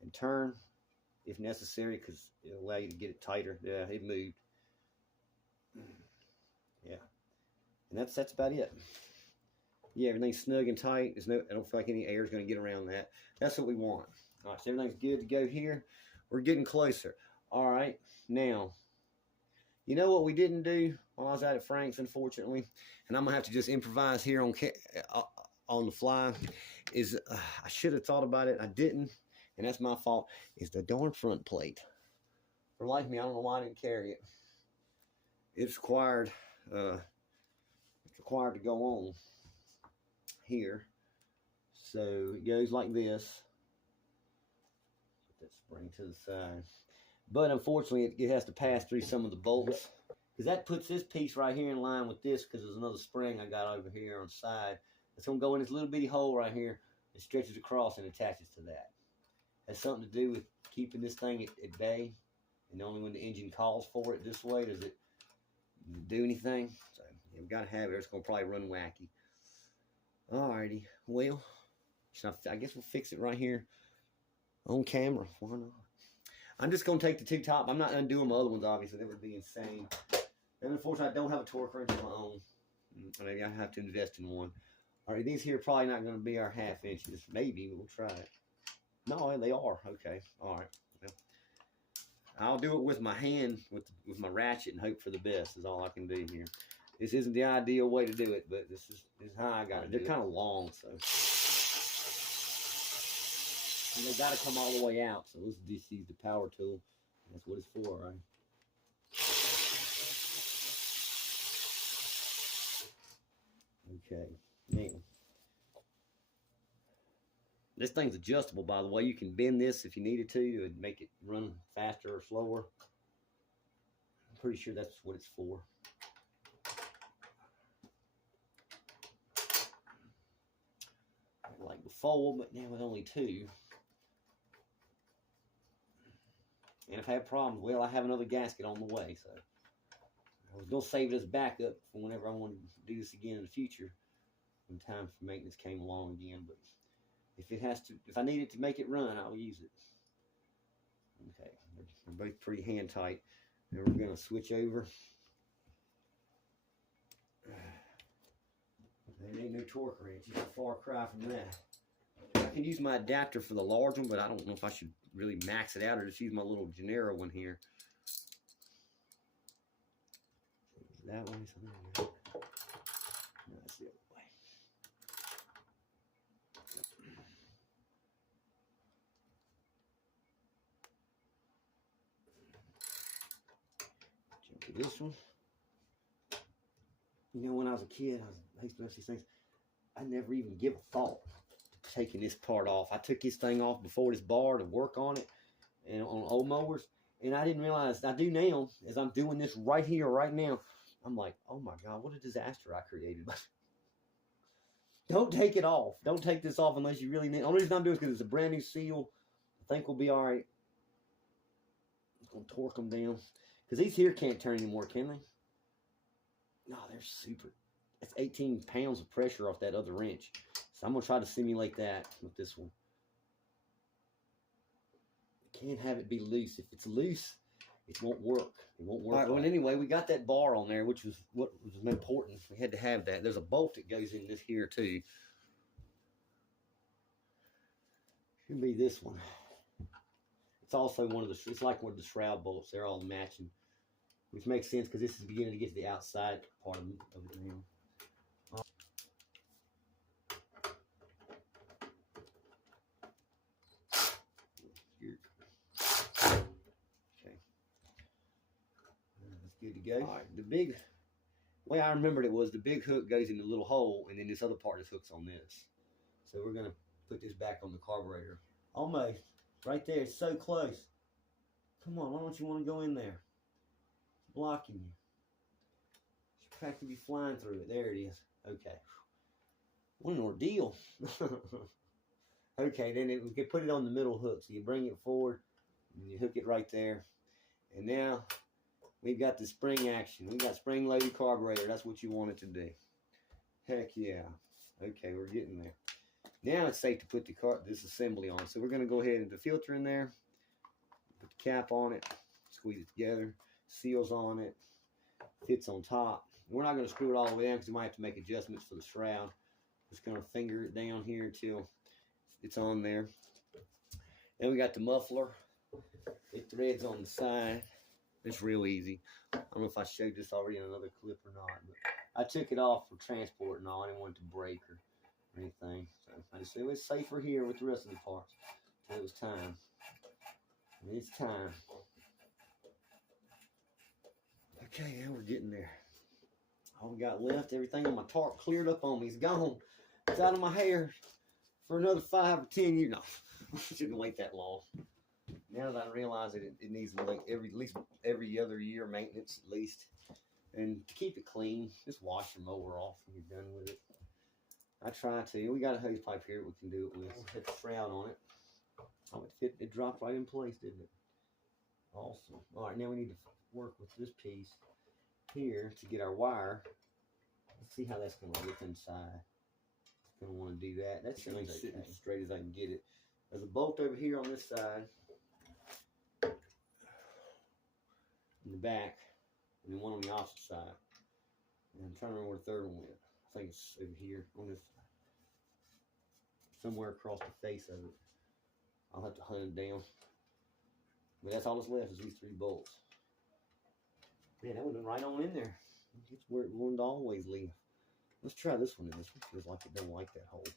and turn if necessary, because it'll allow you to get it tighter. Yeah, it moved. Yeah. And that's about it. Yeah, everything's snug and tight. I don't feel like any air is going to get around that. That's what we want. All right, so everything's good to go here. We're getting closer. All right, now, you know what we didn't do while I was out at Frank's, unfortunately, and I'm going to have to just improvise here on the fly, is I should have thought about it. I didn't, and that's my fault, is the darn front plate. For life of me, I don't know why I didn't carry it. It's required to go on here. So it goes like this. Put that spring to the side. But unfortunately, it has to pass through some of the bolts, because that puts this piece right here in line with this, because there's another spring I got over here on the side. It's going to go in this little bitty hole right here. It stretches across and attaches to that. Has something to do with keeping this thing at bay, and only when the engine calls for it this way does it do anything. So yeah, we got to have it. It's going to probably run wacky. Alrighty, well, I guess we'll fix it right here on camera. Why not? I'm just going to take the two top. I'm not undoing my other ones, obviously. That would be insane. And unfortunately, I don't have a torque wrench of my own. Maybe I have to invest in one. All right, these here are probably not going to be our 1/2 inches. Maybe we'll try it. No, they are. Okay. All right. Well, I'll do it with my hand, with my ratchet, and hope for the best is all I can do here. This isn't the ideal way to do it, but this is how I got it. They're kind of long, so. And they got to come all the way out, so let's just use the power tool. That's what it's for, right? Okay, now, this thing's adjustable, by the way. You can bend this if you needed to make it run faster or slower. I'm pretty sure that's what it's for. Like before, but now with only two. And if have problems. Well, I have another gasket on the way, so I was gonna save this backup for whenever I want to do this again in the future, when time for maintenance came along again. But if I need it to make it run, I'll use it. Okay, they're both pretty hand tight. Now we're gonna switch over. There ain't no torque wrench. It's a far cry from that. I can use my adapter for the large one, but I don't know if I should really max it out or just use my little Genera one here. That way, no, that's the other way. Jump to this one. You know, when I was a kid, I used to do these things. I never even give a thought to taking this part off. I took this thing off before this bar to work on it, and on old mowers, and I didn't realize. I do now, as I'm doing this right here, right now. I'm like, oh my God, what a disaster I created. Don't take it off. Don't take this off unless you really need. The only reason I'm doing it is because it's a brand new seal. I think we'll be all right. I'm going to torque them down. Because these here can't turn anymore, can they? No, they're super. That's 18 pounds of pressure off that other wrench. So I'm going to try to simulate that with this one. Can't have it be loose. If it's loose, it won't work. It won't work. All right, well, anyway, we got that bar on there, which was what was important. We had to have that. There's a bolt that goes in this here, too. Should be this one. It's also one of the, it's like one of the shroud bolts. They're all matching, which makes sense because this is beginning to get to the outside part of it now. Good to go. All right, the way I remembered it was the big hook goes in the little hole, and then this other part is hooks on this. So we're gonna put this back on the carburetor. Almost right there. It's so close. Come on, why don't you want to go in there? It's blocking you. It's practically flying through it. There it is. Okay. What an ordeal. Okay, then we can put it on the middle hook. So you bring it forward, and you hook it right there, and now. We've got the spring action. We got spring-loaded carburetor. That's what you want it to do. Heck yeah. Okay, we're getting there. Now it's safe to put this assembly on. So we're going to go ahead and the filter in there. Put the cap on it. Squeeze it together. Seals on it. Fits on top. We're not going to screw it all the way down because we might have to make adjustments for the shroud. Just going to finger it down here until it's on there. Then we got the muffler. It threads on the side. It's real easy. I don't know if I showed this already in another clip or not, but I took it off for transport and all. I didn't want it to break or anything. So I just said, well, it's safer here with the rest of the parts. So it was time. And it's time. Okay, now we're getting there. All we got left, everything on my tarp cleared up on me. It's gone. It's out of my hair for another 5 or 10 years. No, I shouldn't wait that long. Now that I realize it needs like at least every other year maintenance at least. And to keep it clean, just wash your mower off when you're done with it. I try to. We got a hose pipe here we can do it with. We'll hit the shroud on it. Oh, it dropped right in place, didn't it? Awesome. All right, now we need to work with this piece here to get our wire. Let's see how that's going to look inside. Going to want to do that. That's sitting as straight as I can get it. There's a bolt over here on this side. In the back, and then one on the opposite side. And I'm trying to remember where the third one went. I think it's over here on this side. Somewhere across the face of it. I'll have to hunt it down. But that's all that's left is these 3 bolts. Man, that would have been right on in there. It's where it wouldn't always leave. Let's try this one. This one feels like it don't like that hole.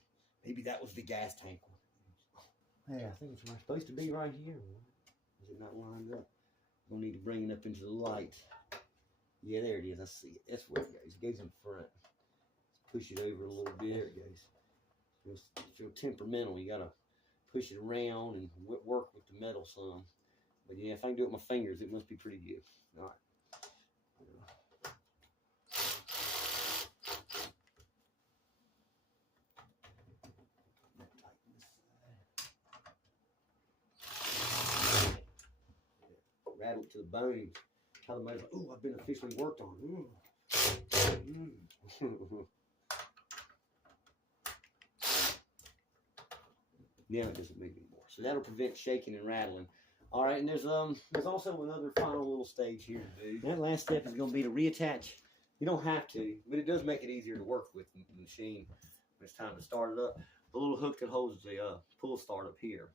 Maybe that was the gas tank one. Yeah, I think it's supposed to be right here. Is it not lined up? We'll need to bring it up into the light. Yeah, there it is. I see it. That's where it goes. It goes in front. Let's push it over a little bit. There it goes. Feel temperamental. You gotta push it around and work with the metal some. But yeah, if I can do it with my fingers, it must be pretty good. All right. went to the bones. How the motor's like, ooh, I've been officially worked on. Now it doesn't move anymore. So that'll prevent shaking and rattling. All right, and there's also another final little stage here to do. That last step is going to be to reattach. You don't have to, but it does make it easier to work with the machine when it's time to start it up. The little hook that holds the pull start up here.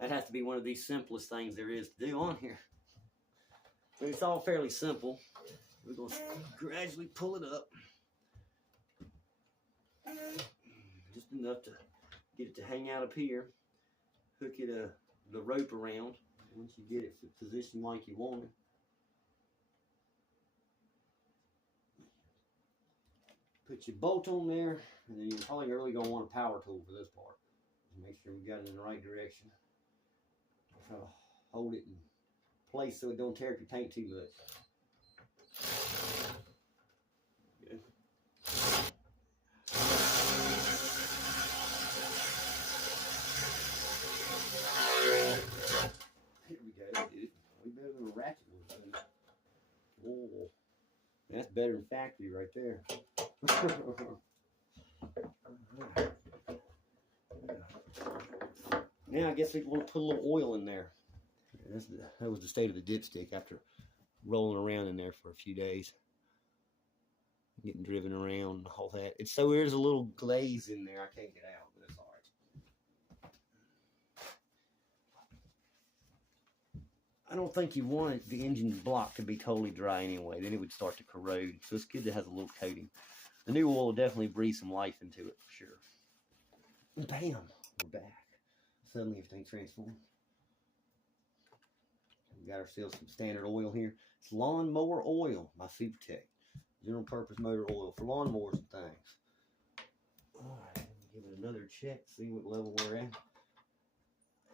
That has to be one of the simplest things there is to do on here. But it's all fairly simple. We're going to gradually pull it up. Just enough to get it to hang out up here. Hook it the rope around once you get it positioned like you want it. Put your bolt on there, and then you're probably really going to want a power tool for this part. Make sure we got it in the right direction. Try to hold it in place so it don't tear up your paint too much. Good. Here we go, dude. Way better than a ratchet one. Oh, that's better than factory right there. Now I guess we want to put a little oil in there. That was the state of the dipstick after rolling around in there for a few days. Getting driven around and all that. There's a little glaze in there I can't get out, but it's all right. I don't think you want the engine block to be totally dry anyway. Then it would start to corrode. So it's good to have a little coating. The new oil will definitely breathe some life into it for sure. And bam, we're back. Suddenly everything transformed. We got ourselves some standard oil here. It's lawnmower oil by Supertech. General purpose motor oil for lawnmowers and things. All right, give it another check, see what level we're at.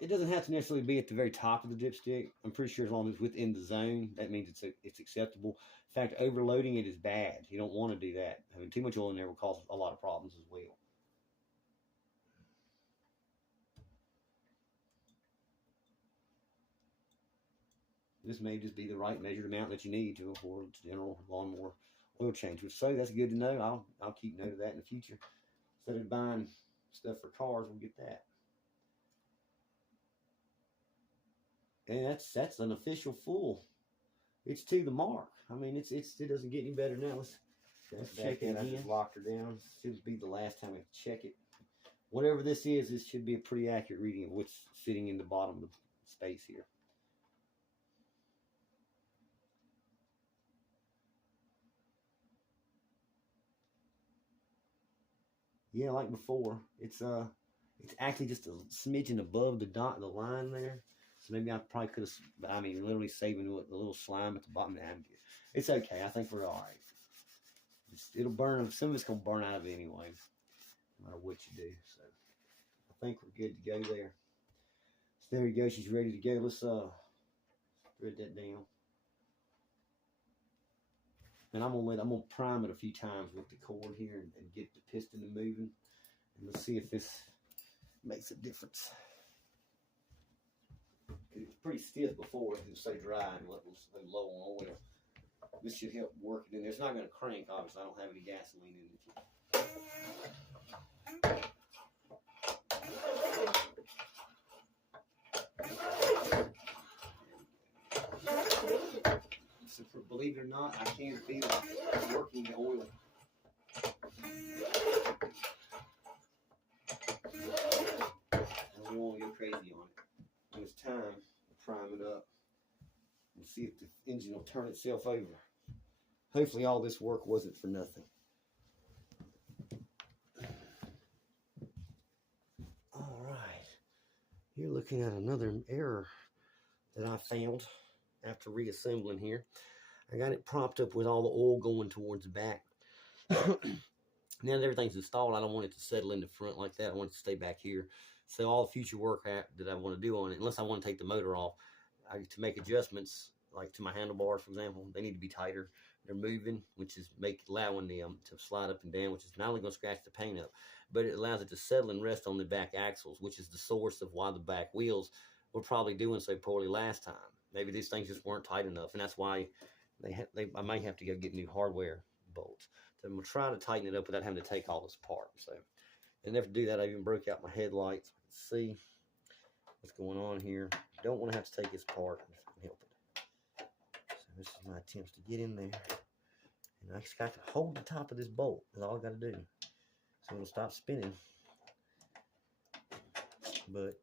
It doesn't have to necessarily be at the very top of the dipstick. I'm pretty sure as long as it's within the zone, that means it's acceptable. In fact, overloading it is bad. You don't want to do that. Having too much oil in there will cause a lot of problems as well. This may just be the right measured amount that you need to afford general lawnmower oil change. So that's good to know. I'll keep note of that in the future. Instead of buying stuff for cars, we'll get that. And that's an official full. It's to the mark. I mean, it doesn't get any better now. Let's check it again. I just locked her down. Should be the last time I check it. Whatever this should be a pretty accurate reading of what's sitting in the bottom of the space here. Yeah, like before, it's actually just a smidgen above the line there. So maybe I probably could have. I mean, literally saving the little slime at the bottom. It's okay. I think we're all right. It'll burn. Some of it's gonna burn out of it anyway, no matter what you do. So I think we're good to go there. So there you go. She's ready to go. Let's thread that down. And I'm gonna prime it a few times with the cord here and get the piston moving. And let's see if this makes a difference. It was pretty stiff before. It was so dry and it was low on oil. This should help work it in there. It's not going to crank, obviously. I don't have any gasoline in it. So believe it or not, I can feel it working the oil. And we won't go crazy on it. When it's time to prime it up and see if the engine will turn itself over. Hopefully all this work wasn't for nothing. All right. You're looking at another error that I found after reassembling here. I got it propped up with all the oil going towards the back. Now that everything's installed, I don't want it to settle in the front like that. I want it to stay back here. So all the future work that I want to do on it, unless I want to take the motor off, to make adjustments, like to my handlebars, for example, they need to be tighter. They're moving, which is allowing them to slide up and down, which is not only going to scratch the paint up, but it allows it to settle and rest on the back axles, which is the source of why the back wheels were probably doing so poorly last time. Maybe these things just weren't tight enough, and that's why I might have to go get new hardware bolts. So I'm gonna try to tighten it up without having to take all this apart. So, and if I do that, I even broke out my headlights. See what's going on here. Don't want to have to take this apart if I can help it. So this is my attempts to get in there, and I just got to hold the top of this bolt. That's all I got to do. So it'll stop spinning. But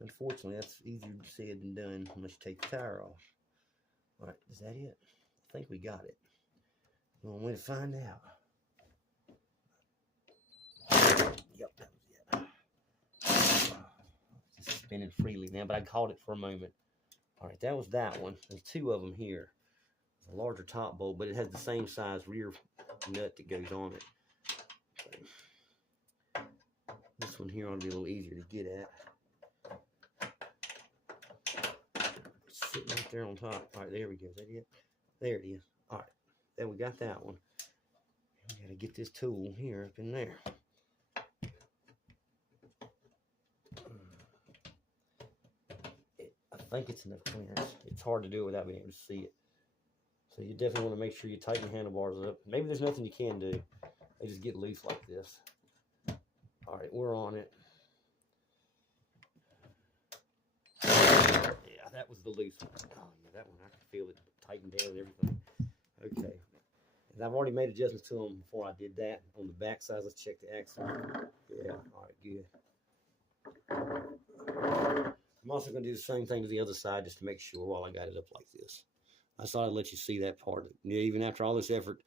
unfortunately, that's easier said than done unless you take the tire off. All right, is that it? I think we got it. One way to find out. Yep, that was it. It's spinning freely now, but I caught it for a moment. All right, that was that one. There's two of them here. It's a larger top bolt, but it has the same size rear nut that goes on it. So this one here ought to be a little easier to get at. It's sitting right there on top. All right, there we go. Is that it? There it is. All right, there we got that one. We got to get this tool here up in there. I think it's enough clearance. It's hard to do it without being able to see it. So you definitely want to make sure you tighten the handlebars up. Maybe there's nothing you can do. They just get loose like this. All right, we're on it. Yeah, that was the loose one. Oh, yeah, that one, I can feel it tightened down and everything. Okay. And I've already made adjustments to them before I did that. On the back side, let's check the axle. Yeah, all right, good. I'm also going to do the same thing to the other side just to make sure while I got it up like this. I thought I'd let you see that part. Yeah, even after all this effort,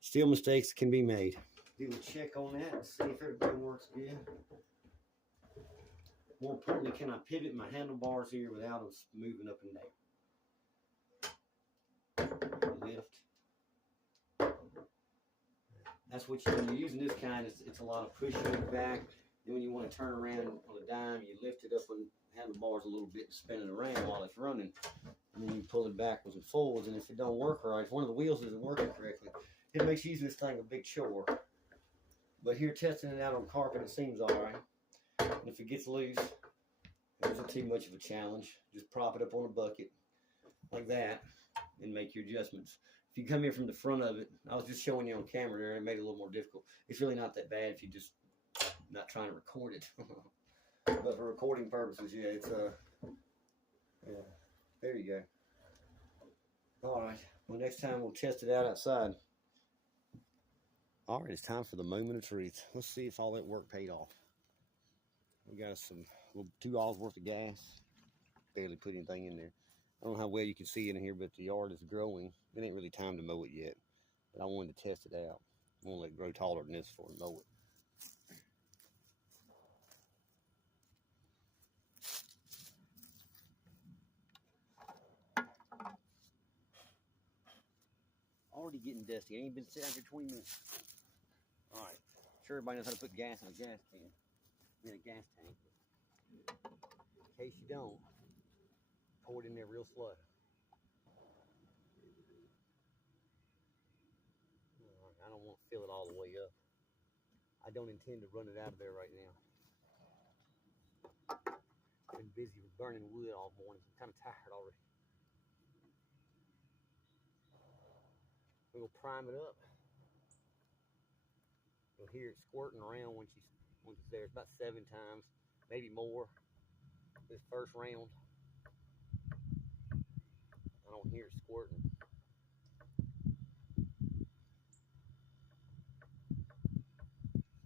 still mistakes can be made. Do a check on that and see if everything works good. More importantly, can I pivot my handlebars here without them moving up and down? Lift. That's what when you're using this kind, it's a lot of pushing it back. Then when you want to turn around on a dime, you lift it up on the handlebars a little bit and spin it around while it's running. And then you pull it backwards and forwards. And if it don't work right, if one of the wheels isn't working correctly, it makes using this thing a big chore. But here, testing it out on carpet, it seems all right. And if it gets loose, it isn't too much of a challenge. Just prop it up on a bucket like that and make your adjustments. If you come here from the front of it, I was just showing you on camera there, and it made it a little more difficult. It's really not that bad if you just not trying to record it. But for recording purposes, yeah, it's yeah, there you go. All right, well, next time we'll test it out outside. All right, it's time for the moment of truth. Let's see if all that work paid off. We got some $2 worth of gas. Barely put anything in there. I don't know how well you can see it in here, but the yard is growing. It ain't really time to mow it yet, but I wanted to test it out. I want to let it grow taller than this before I mow it. Already getting dusty. I ain't been sitting out here 20 minutes. All right. Sure, everybody knows how to put gas in a gas can. In a gas tank. In case you don't, pour it in there real slow. All right, I don't want to fill it all the way up. I don't intend to run it out of there right now. I've been busy with burning wood all morning. I'm kind of tired already. We'll prime it up. You'll hear it squirting around once it's there. It's about 7 times, maybe more. This first round, I don't hear it squirting.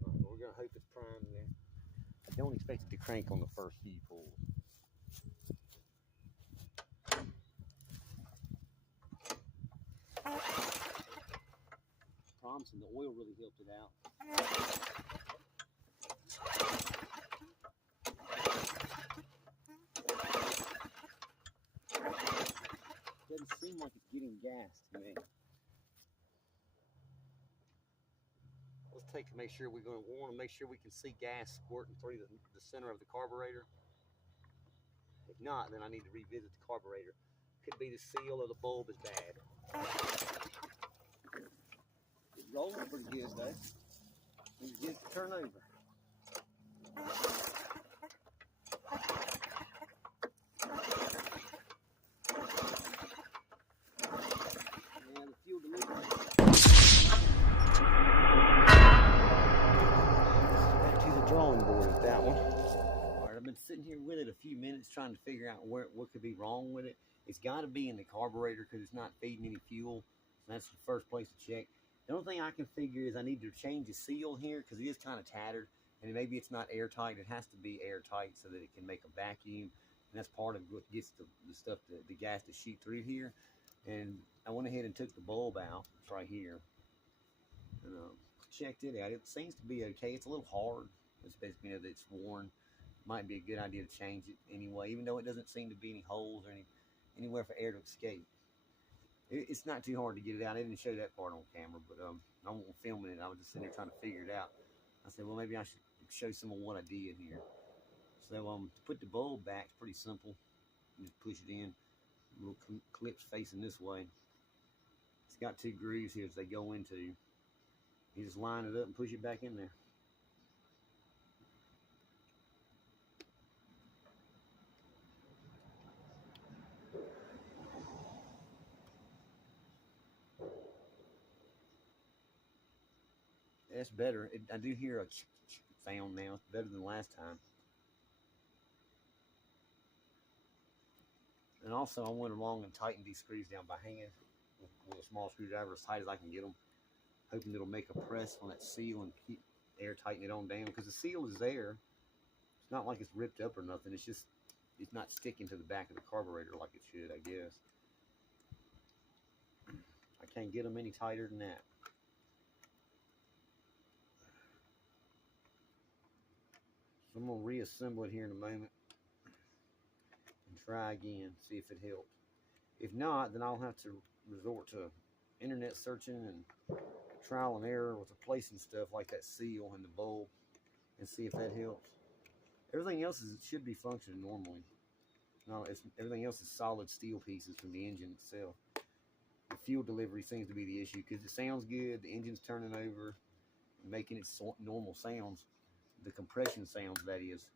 All right, well, we're gonna hope it's primed there. I don't expect it to crank on the first few pulls. Promising the oil really helped it out. Doesn't seem like it's getting gas to me. Let's take to make sure we want to make sure we can see gas squirting through the center of the carburetor. If not, then I need to revisit the carburetor. Could be the seal or the bulb is bad. It's rolling pretty good though. Need to get it to turn over. sitting here with it a few minutes trying to figure out what could be wrong with it. It's got to be in the carburetor because it's not feeding any fuel. So that's the first place to check. The only thing I can figure is I need to change the seal here because it is kind of tattered. And maybe it's not airtight. It has to be airtight so that it can make a vacuum. And that's part of what gets the stuff, the gas to shoot through here. And I went ahead and took the bulb out. It's right here. And checked it out. It seems to be okay. It's a little hard. It's basically, that it's worn. Might be a good idea to change it anyway, even though it doesn't seem to be any holes or anywhere for air to escape. It's not too hard to get it out. I didn't show that part on camera, but I wasn't filming it. I was just sitting there trying to figure it out. I said, well, maybe I should show some of what I did here. So to put the bulb back, it's pretty simple. You just push it in. Little clips facing this way. It's got 2 grooves here as they go into. You just line it up and push it back in there. That's better. I do hear a sound now. It's better than last time. And also, I went along and tightened these screws down by hand with a small screwdriver as tight as I can get them, hoping it'll make a press on that seal and keep air tighten it on down. Because the seal is there. It's not like it's ripped up or nothing. It's just it's not sticking to the back of the carburetor like it should, I guess. I can't get them any tighter than that. So I'm going to reassemble it here in a moment and try again, see if it helps. If not, then I'll have to resort to internet searching and trial and error with replacing stuff like that seal and the bulb and see if that helps. Everything else should be functioning normally. No, everything else is solid steel pieces from the engine itself. The fuel delivery seems to be the issue because it sounds good, the engine's turning over, making its normal sounds. The compression sounds, that is,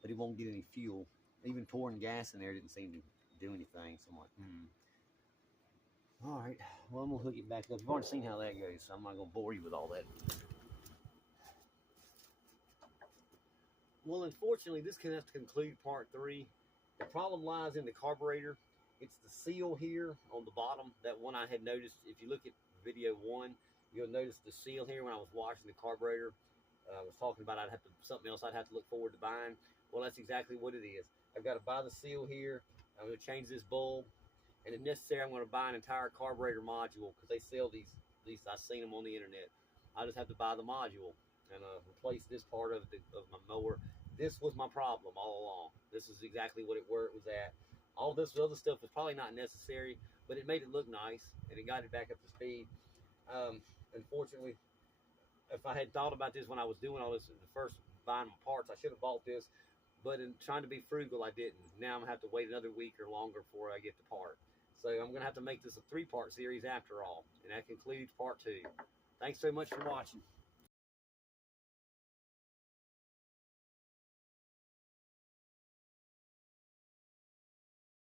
but it won't get any fuel. Even pouring gas in there didn't seem to do anything. So I'm like, All right, well, I'm gonna hook it back up. You've already seen how that goes, so I'm not gonna bore you with all that. Well, unfortunately, this can have to conclude part 3. The problem lies in the carburetor. It's the seal here on the bottom, that one I had noticed. If you look at video 1, you'll notice the seal here when I was washing the carburetor. I was talking about something else I'd have to look forward to buying. Well, that's exactly what it is. I've got to buy the seal here. I'm going to change this bulb. And if necessary, I'm going to buy an entire carburetor module because they sell these. I've seen them on the internet. I just have to buy the module and replace this part of my mower. This was my problem all along. This is exactly where it was at. All this other stuff was probably not necessary, but it made it look nice and it got it back up to speed. Unfortunately, if I had thought about this when I was doing all this, the first buying my parts, I should have bought this. But in trying to be frugal, I didn't. Now I'm going to have to wait another week or longer before I get the part. So I'm going to have to make this a 3-part series after all. And that concludes part 2. Thanks so much for watching.